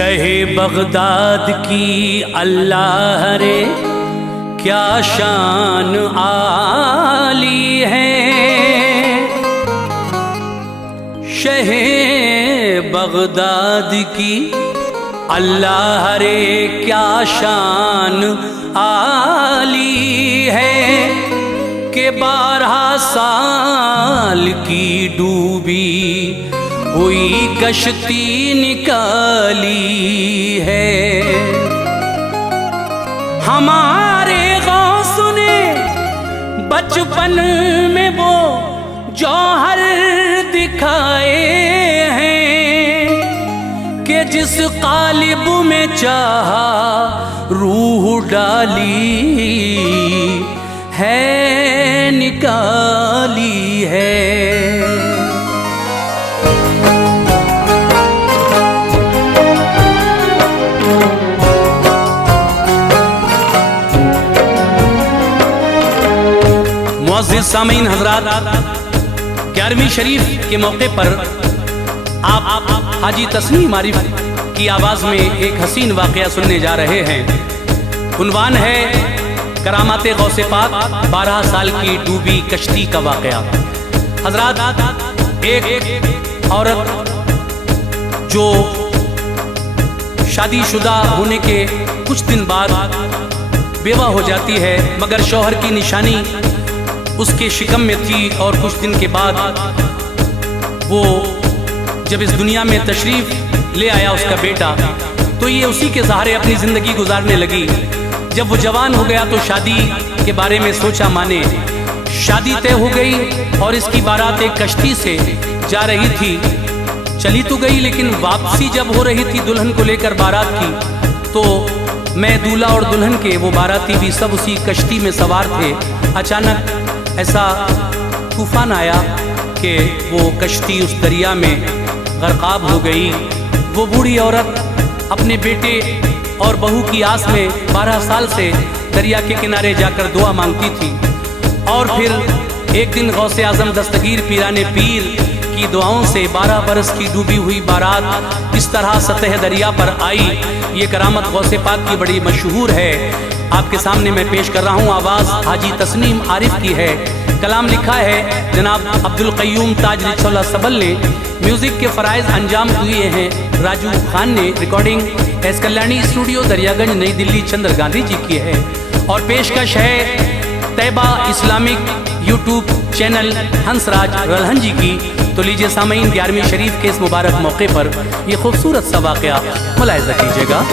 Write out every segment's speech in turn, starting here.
शहे बगदाद की अल्लाह रे क्या शान आली है। शहे बगदाद की अल्लाह रे क्या शान आली है कि 12 साल की डूबी हुई कश्ती निकाली है। हमारे गौस ने बचपन में वो जौहर दिखाए हैं कि जिस कालिब में चाहा रूह डाली है निकाली है। मुअज़्ज़िज़ सामीन हज़रात, 11वीं शरीफ के मौके पर आप हाजी तस्नीम आरिफ की आवाज़ में एक हसीन वाक़या सुनने जा रहे हैं। उन्वान है करामाते गौसे पाक, 12 साल की डूबी कश्ती का वाक़या। हज़रात, एक औरत जो शादीशुदा होने के कुछ दिन बाद बेवा हो जाती है, मगर शौहर की निशानी उसके शिकम में थी, और कुछ दिन के बाद वो जब इस दुनिया में तशरीफ़ ले आया उसका बेटा, तो ये उसी के सहारे अपनी ज़िंदगी गुजारने लगी। जब वो जवान हो गया तो शादी के बारे में सोचा माने। शादी तय हो गई और इसकी बारात एक कश्ती से जा रही थी। चली तो गई, लेकिन वापसी जब हो रही थी दुल्हन को लेकर बारात की, तो मैं दूल्हा और दुल्हन के वो बाराती भी सब उसी कश्ती में सवार थे। अचानक ऐसा तूफान आया कि वो कश्ती उस दरिया में गर्काब हो गई। वो बूढ़ी औरत अपने बेटे और बहू की आस में 12 साल से दरिया के किनारे जाकर दुआ मांगती थी। और फिर एक दिन गौसे आज़म दस्तगीर पीराने पीर की दुआओं से 12 बरस की डूबी हुई बारात इस तरह सतह दरिया पर आई। ये करामत गौसे पाक की बड़ी मशहूर है। आपके सामने मैं पेश कर रहा हूँ। आवाज़ हाजी तस्नीम आरिफ की है। कलाम लिखा है जनाब अब्दुल क़य्यूम ताज रिछौला सबल ने। म्यूज़िक के फ़राइज़ अंजाम दिए हैं राजू खान ने। Recording S Kalyani studio Daryaganj नई दिल्ली चंद्र गांधी जी की है। और पेशकश है Taiba Islamic YouTube channel Hansraj Ralhan ji की। तो लीजिए सामीन, 11वीं शरीफ के इस मुबारक मौके पर यह खूबसूरत सा वाक़या मुलाहिज़ा कीजिएगा।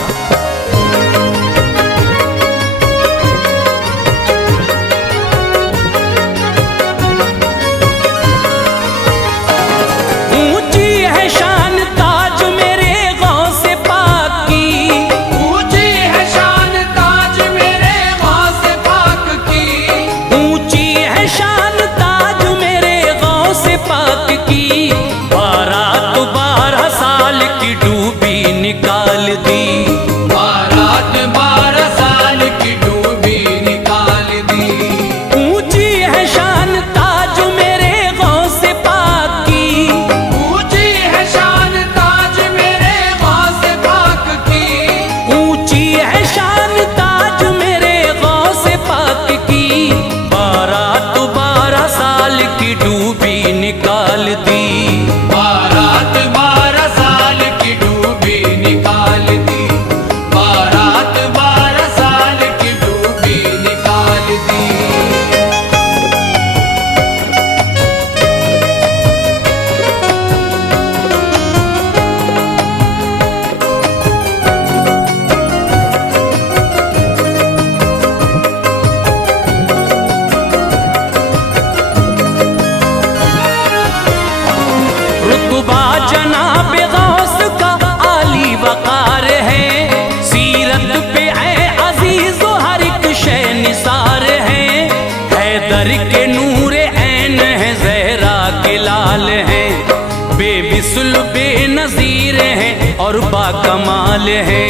और बाकमाल है।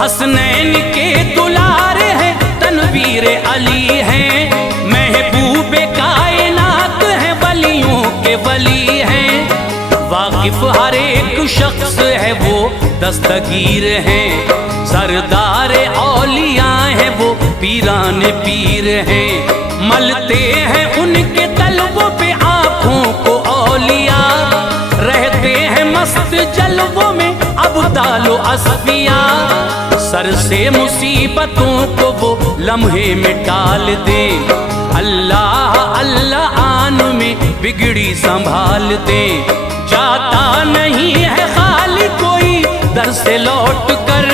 हसनैन के दुलार है, तनवीर अली है, महबूब कायनात है, वलियों के वली हैं। वाकिफ हर एक शख्स है वो दस्तगीर हैं, सरदार औलिया हैं वो पीरान पीर हैं। मलते हैं उनके तलवों पे आँखों को औलिया, रहते हैं मस्त जलवों में अब्दालो अस्फिया। सर से मुसीबतों को वो लम्हे में टाल दे, अल्लाह अल्लाह आन में बिगड़ी संभाल दे। जाता नहीं है खाली कोई दर से लौट कर,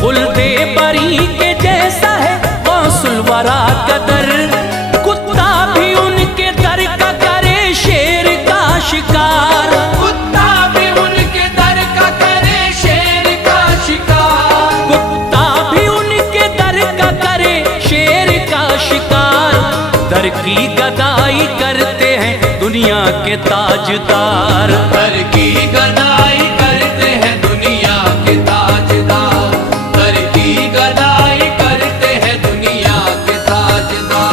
खुल्दे बरी के जैसा है गौसुल वरा का दर। कुत्ता भी उनके दर का करे शेर का शिकार, कुत्ता भी उनके दर का करे शेर का शिकार, कुत्ता भी उनके दर का करे शेर का शिकार। दर की गदाई करते हैं दुनिया के ताजदार, दर की गदाई करते हैं दुनिया के ताजदार, दर की गदाई करते हैं दुनिया के ताजदार।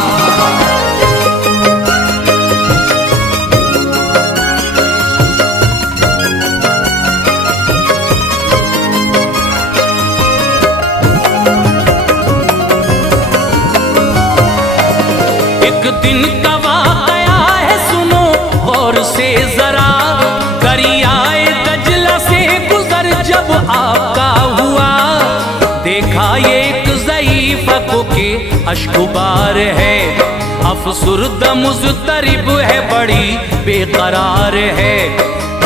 एक दिन का वाक़या है सुनो गौर से जरा, दरियाए दजला से गुजर जब आपका हुआ। देखा ये एक ज़ईफ़ को के अश्कुबार है, अफसुर्दा मुज़तरिब है बड़ी बेकरार है।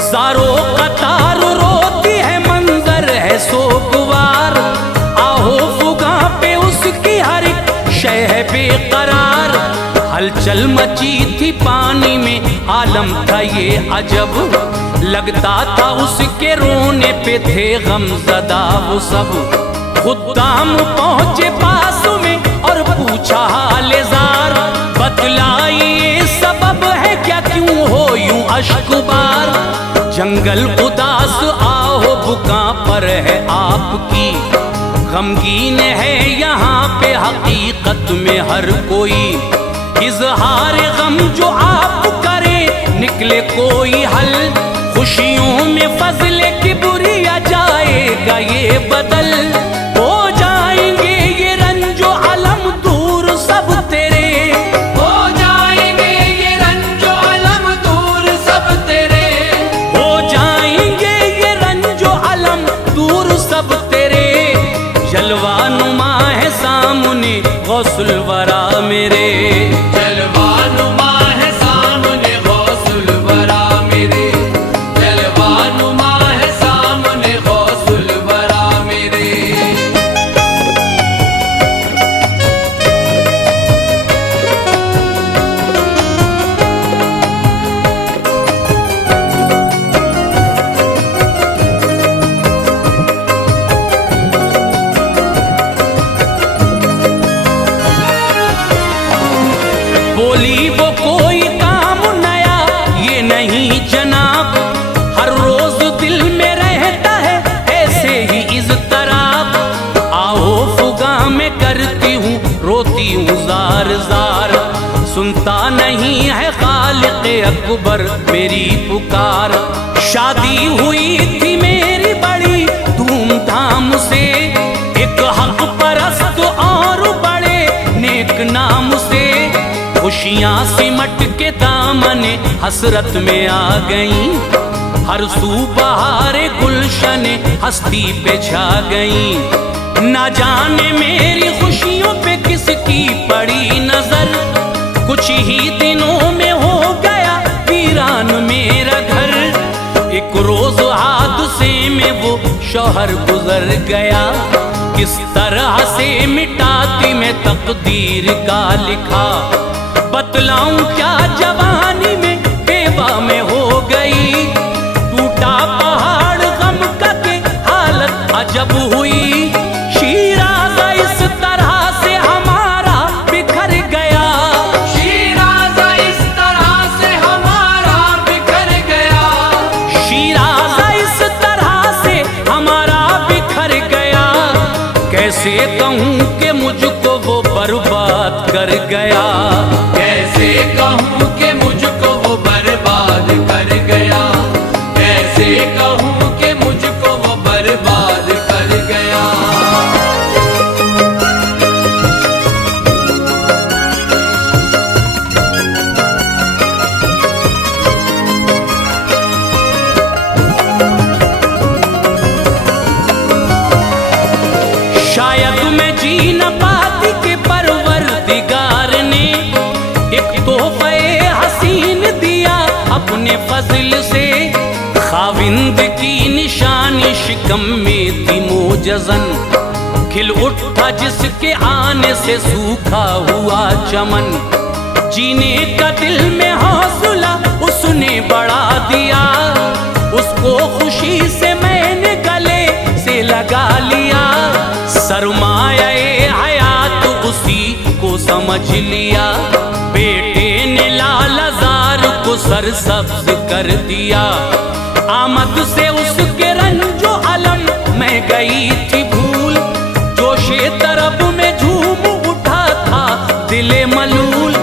ज़ारो कतार रोती है मंजर है सोगवार, आहो फुगा पे उसकी हर एक शय है बेकरार। हलचल मची थी पानी में आलम था ये अजब, लगता था उसके रोने पे थे गमज़दा वो सब। खुद्दाम पहुँचे पास में और पूछा हाले ज़ार, बतलाइए सबब है क्या क्यों हो यूं अश्कबार। जंगल उदास आहो बुका पर है आपकी, गमगीन है यहाँ पे हकीकत में हर कोई। इजहार गम जो आप करे निकले कोई हल, खुशियों में फजले किबरिया जाएगा ये बदल। हो जाएंगे ये रंजो अलम दूर सब तेरे, हो जाएंगे ये रंजो अलम दूर सब तेरे, हो जाएंगे ये रंजो अलम दूर सब तेरे। जलवा नुमा है सामने गौसुल वरा मेरे, जलवानुमा है सामने गौसुल वरा मेरे, जलवानुमा है सामने गौसुल वरा मेरे। बोली वो कोई काम नया ये नहीं जनाब, हर रोज दिल में रहता है ऐसे ही इज़्तिराब। आओ फुगा में करती हूँ रोती हूँ जार जार, सुनता नहीं है खालिक़ अकबर मेरी पुकार। शादी हुई थी मेरी बड़ी धूमधाम से, एक हक परस्त और बड़े नेक नाम से। खुशियाँ सिमट के दामने हसरत में आ गईं, हर सू बहारे गुलशने हस्ती पे छा गईं। ना जाने मेरी खुशियों पे किसकी पड़ी नजर, कुछ ही दिनों में हो गया वीरान मेरा घर। एक रोज हादसे में वो शौहर गुजर गया, किस तरह से मिटाती मैं तकदीर का लिखा। बतलाऊं क्या जवानी में बेवा में हो गई, टूटा पहाड़ गम का के हालत अजब हुई। शीराज़ा इस तरह से हमारा बिखर गया, शीराज़ा इस तरह से हमारा बिखर गया, शीराज़ा इस तरह से हमारा बिखर गया। कैसे कहूँ कि मुझको वो बर्बाद कर गया, कैसे कहूँ कि मुझको वो बर्बाद कर गया, कैसे कहूँ कि मुझको वो बर्बाद अपने फजल से खाविंद की निशानी शिकम में थी मोजज़न, खिल उठा जिसके आने से सूखा हुआ चमन। जीने का दिल में हौसला उसने बढ़ा दिया, उसको खुशी से मैंने गले से लगा लिया। सरमाए हयात उसी को समझ लिया, बेटे ने लालजार को सरसब्ज कर दिया। आमद से उसके रंजो अलम में गई थी भूल, जोशे तरब में झूम उठा था दिले मलूल।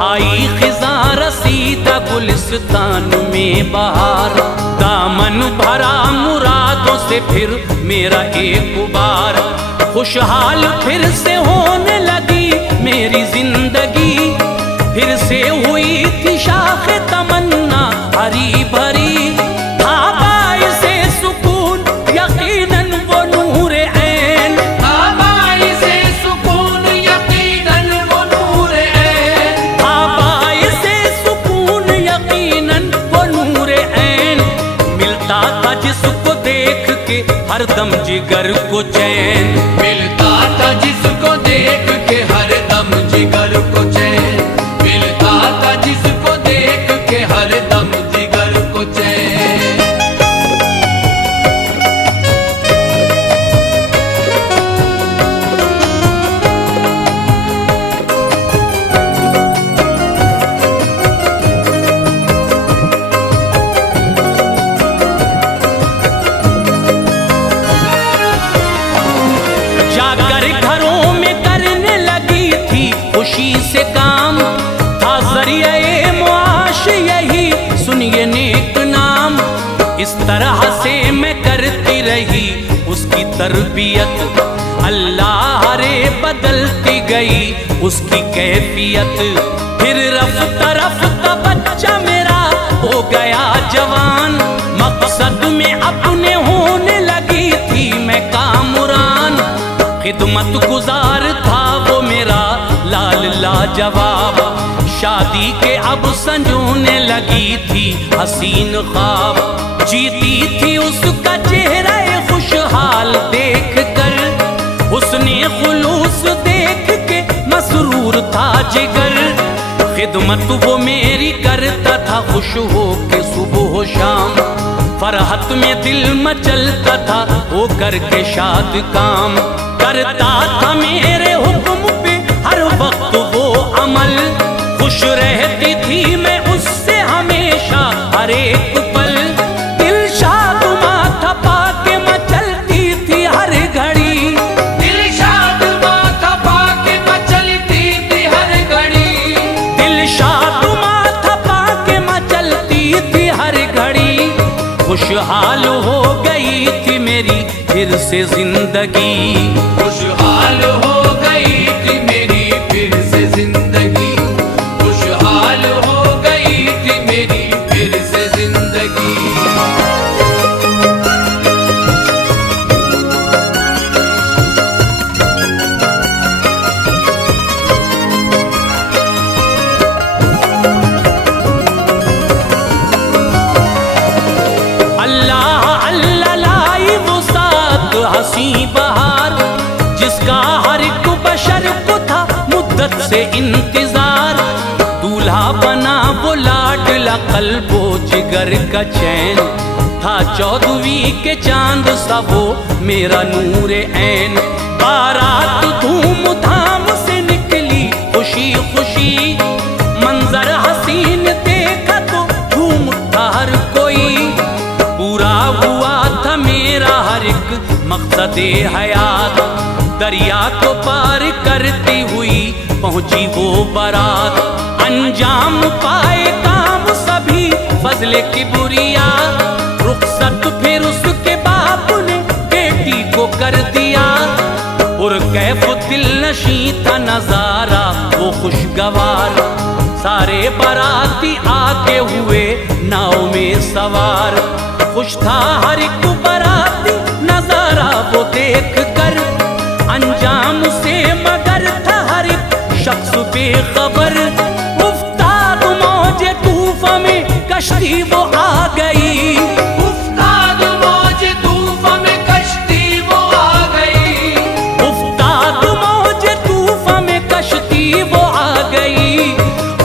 आई खिज़ा रसीदा गुलिस्तान में बहार, दामन भरा मुरादों से फिर मेरा एक बार। खुशहाल फिर से होने लगी मेरी जिंदगी, फिर से हुई थी शाख तमन्ना हरी भरी। था बाइसे सुकून यकीनन वो नूरे ऐन, था बाइसे सुकून यकीनन वो नूरे ऐन, था बाइसे सुकून यकीनन वो नूरे ऐन। मिलता था जिसको देख के हरदम जिगर को चैन, मिलता था जिसको देख के हर दम जिगर को चैन, मिलता था जिसको देख के हर दम जिगर को चैन। जाकर घरों में करने लगी थी खुशी से काम, था ज़रिए मुआश यही सुनिए नेक नाम। इस तरह से मैं करती रही उसकी तरबियत, अल्लाह रे बदलती गई उसकी कैफियत। फिर रफ्ता रफ्ता बच्चा मेरा हो गया जवान, मकसद में अपने होने लगी थी मैं कामुरान। खिदमत गुजार था वो मेरा लाल लाजवाब, शादी के अब संजोने लगी थी हसीन ख्वाब। जीती थी उसका चेहरा खुशहाल देख कर, उसने खुलूस देख के मसरूर था जिगर। खिदमत वो मेरी करता था खुश हो के सुबह शाम, फरहत में दिल मचलता था हो करके शाद काम। करता था मेरे हुक्म पे हर वक्त वो अमल, खुश रहती थी मैं उससे हमेशा हर एक पल। दिल शादुमा था पाके मचलती थी हर घड़ी, दिल शादुमा था पाके मचलती थी हर घड़ी, दिल शादुमा था पाके मचलती थी हर घड़ी। खुशहाल हो गई थी मेरी फिर से जिंदगी, खुशहाल हो गई थी मेरी फिर से जिंदगी, खुशहाल हो गई थी मेरी फिर से जिंदगी। हंसी बहार जिसका हर एक बशर को था मुद्दत से इंतजार, दूल्हा बना वो लाडला कल्बो जिगर का चैन। था 14वीं के चांद सा वो मेरा नूरे ऐन, बारात धूमधाम से निकली खुशी खुशी। मंजर हसीन देखा तो झूम उठा हर कोई, पूरा हुआ था मेरा हर एक मकसदे हयात। दरिया को पार करती हुई पहुंची वो बारात, अंजाम पाए काम सभी फजले की बुरिया। रुखसत फिर उसके बाप ने बेटी को कर दिया, और कैफ दिल नशी था नजारा वो खुशगवार। सारे बाराती आके हुए नाव में सवार, खुश था हर एक बाराती नजारा वो देख कर। अंजाम से मगर था हर एक शख्स बेखबर, उफ्ताद मौजे तूफान में कश्ती कश्ती वो आ गई, उफ्ताद मौज तूफान में कश्ती वो आ गई, उफ्ताद मौज तूफान में कश्ती वो आ गई,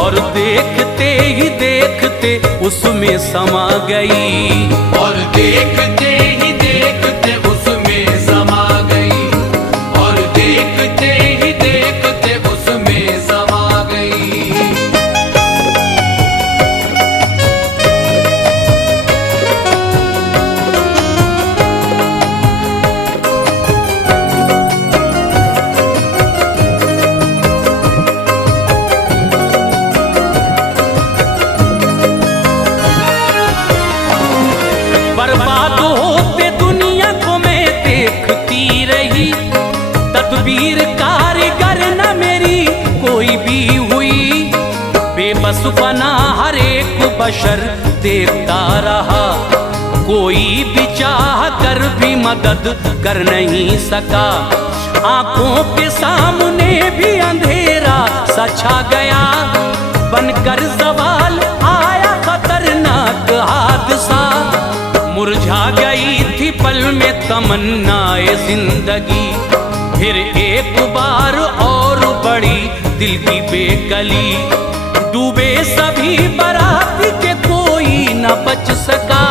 और देखते ही देखते उसमें समा गई, और देखते ही देखते उसमें समा गई, और देखते ही देखते उसमें समा गई। बर्बाद होते दुनिया को मैं देखती रही, तदबीर कारीगर न मेरी कोई भी हुई, बेबस बना हर एक बशर देखता रहा, कोई भी चाह कर भी मदद कर नहीं सका, आंखों के सामने भी अंधेरा सा छा गया, बनकर सवाल आया खतरनाक हादसा, मुरझा गई थी पल में तमन्नाए जिंदगी, फिर एक बार और बड़ी दिल की बेकली, डूबे सभी बाराती के कोई न बच सका,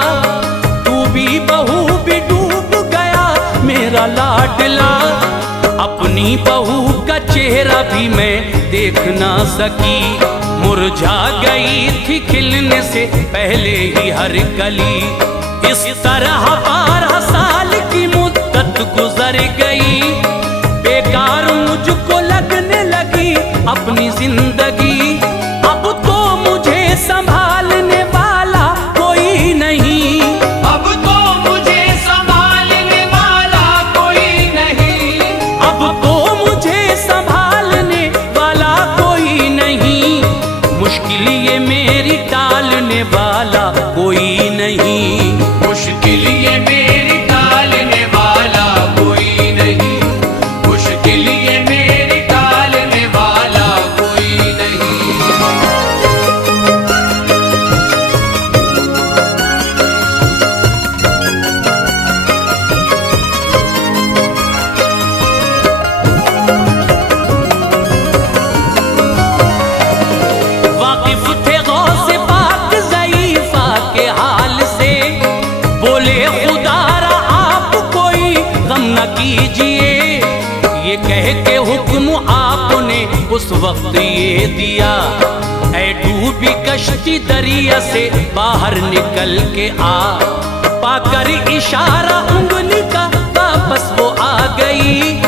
डूबी बहू भी डूब गया मेरा लाडला, अपनी बहू का चेहरा भी मैं देख ना सकी, मुरझा गई थी खिलने से पहले ही हर कली, इस तरह 12 साल की मुद्दत गुजर गई, बेकार मुझको लगने लगी अपनी जिंदगी, अब तो मुझे संभालने वाला कोई नहीं, अब तो मुझे संभालने वाला कोई नहीं, अब तो मुझे संभालने वाला कोई नहीं, मुश्किल ये मेरी टालने वाला कोई नहीं, मुश्किल ये मेरी टालने वाला कोई नहीं, मुश्किल ये मेरी टालने वाला कोई नहीं। वाकिफ थे गौसे पाक ज़ईफ़ा के हाल से, बोले खुदारा आप कोई गम न कीजिए, ये कह के हुक्म आपने उस वक्त ये दिया, ऐ डूबी कश्ती दरिया से बाहर निकल के आ, पाकर इशारा उंगली का वापस वो आ गई,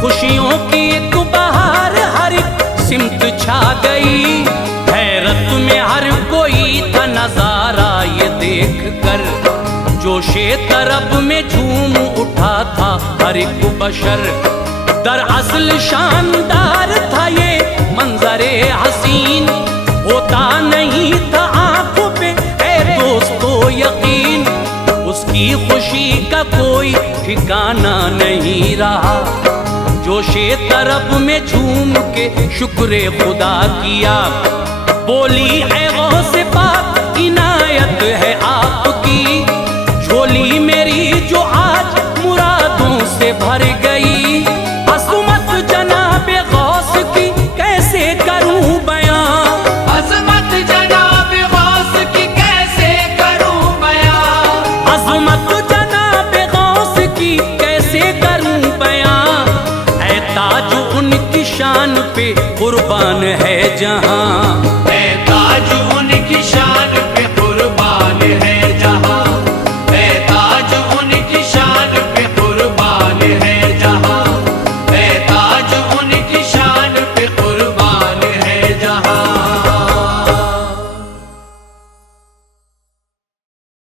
खुशियों की एक बहार हर एक सिमत छा गई, हैरत में हर कोई था नजारा ये देख कर, जोशे तरब में झूम उठा था हर एक बशर, दरअसल शानदार था ये मंजरे हसीन, होता नहीं था आंखों पे ऐ दोस्तों यकीन, उसकी खुशी का कोई ठिकाना नहीं रहा, जोशे तरब में झूम के शुक्र खुदा किया, बोली